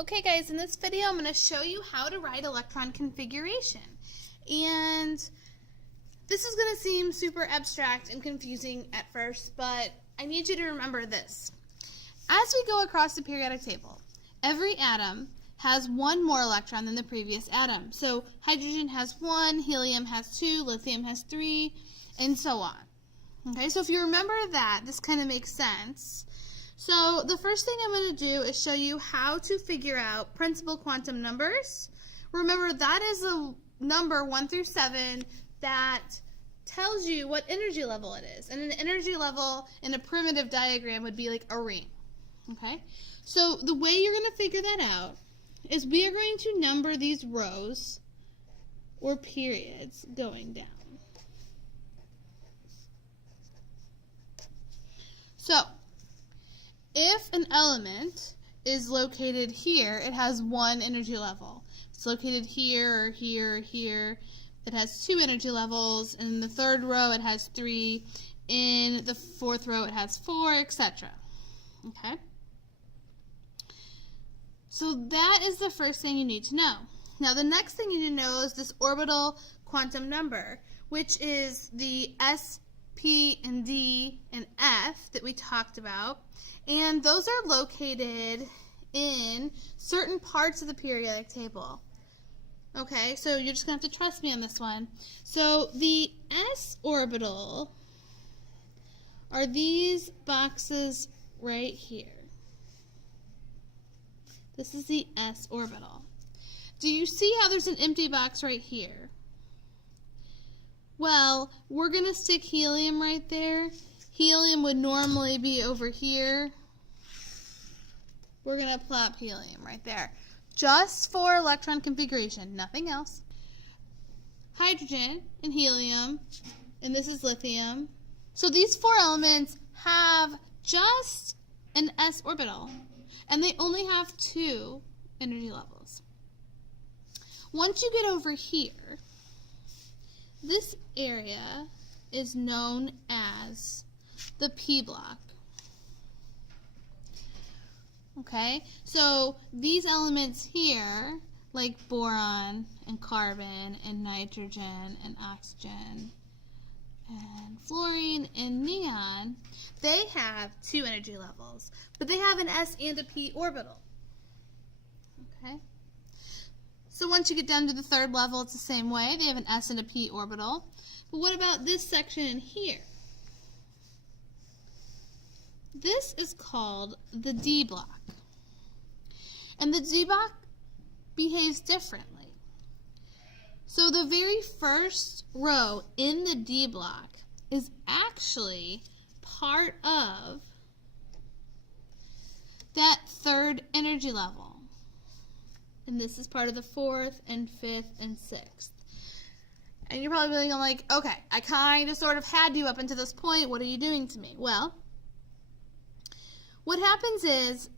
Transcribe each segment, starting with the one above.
Okay guys, in this video I'm going to show you how to write electron configuration. And this is going to seem super abstract and confusing at first, but I need you to remember this. As we go across the periodic table, every atom has one more electron than the previous atom. So hydrogen has 1, helium has 2, lithium has 3, and so on. Okay, so if you remember that, this kind of makes sense. So the first thing I'm going to do is show you how to figure out principal quantum numbers. Remember, that is a number 1 through 7 that tells you what energy level it is. And an energy level in a primitive diagram would be like a ring. Okay? So the way you're going to figure that out is we are going to number these rows or periods going down. So if an element is located here, it has 1 energy level. If it's located here or here or here, it has 2 energy levels. In the third row, it has 3. In the fourth row, it has 4, etc. Okay? So that is the first thing you need to know. Now, the next thing you need to know is this orbital quantum number, which is the S, P, and D, and F that we talked about. And those are located in certain parts of the periodic table. Okay, so you're just going to have to trust me on this one. So the S orbital are these boxes right here. This is the S orbital. Do you see how there's an empty box right here? Well, we're going to stick helium right there. Helium would normally be over here. We're going to plop helium right there. Just for electron configuration, nothing else. Hydrogen and helium, and this is lithium. So these 4 elements have just an S orbital, and they only have 2 energy levels. Once you get over here, this area is known as the P block. Okay, so these elements here, like boron and carbon and nitrogen and oxygen and fluorine and neon, they have 2 energy levels, but they have an S and a P orbital. Okay, so once you get down to the third level, it's the same way. They have an S and a P orbital. But what about this section in here? This is called the D block. And the D block behaves differently. So the very first row in the D block is actually part of that third energy level. And this is part of the 4th and 5th and 6th. And you're probably thinking like, okay, I kind of sort of had you up until this point. What are you doing to me? Well, what happens is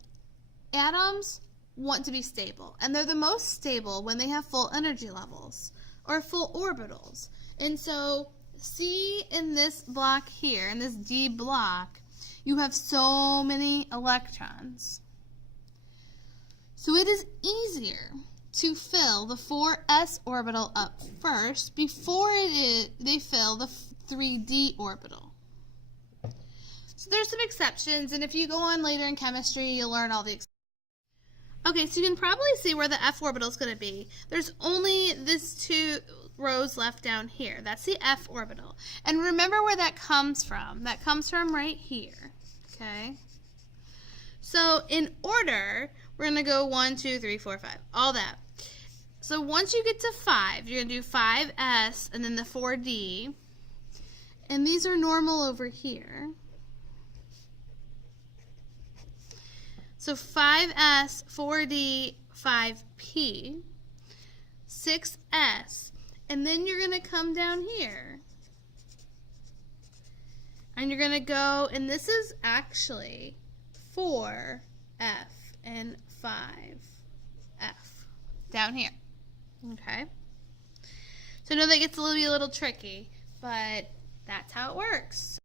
atoms want to be stable. And they're the most stable when they have full energy levels or full orbitals. And so see in this block here, in this D block, you have so many electrons. So it is easier to fill the 4s orbital up first before they fill the 3d orbital. So there's some exceptions, and if you go on later in chemistry, you'll learn all the exceptions. Okay, so you can probably see where the f orbital is going to be. There's only this 2 rows left down here. That's the f orbital. And remember where that comes from. That comes from right here. Okay? So in order, we're going to go 1, 2, 3, 4, 5. All that. So once you get to 5, you're going to do 5s and then the 4d. And these are normal over here. So 5s, 4d, 5p, 6s, and then you're going to come down here. And you're going to go, and this is actually 4f and 5f down here. Okay? So I know that gets a little tricky, but that's how it works.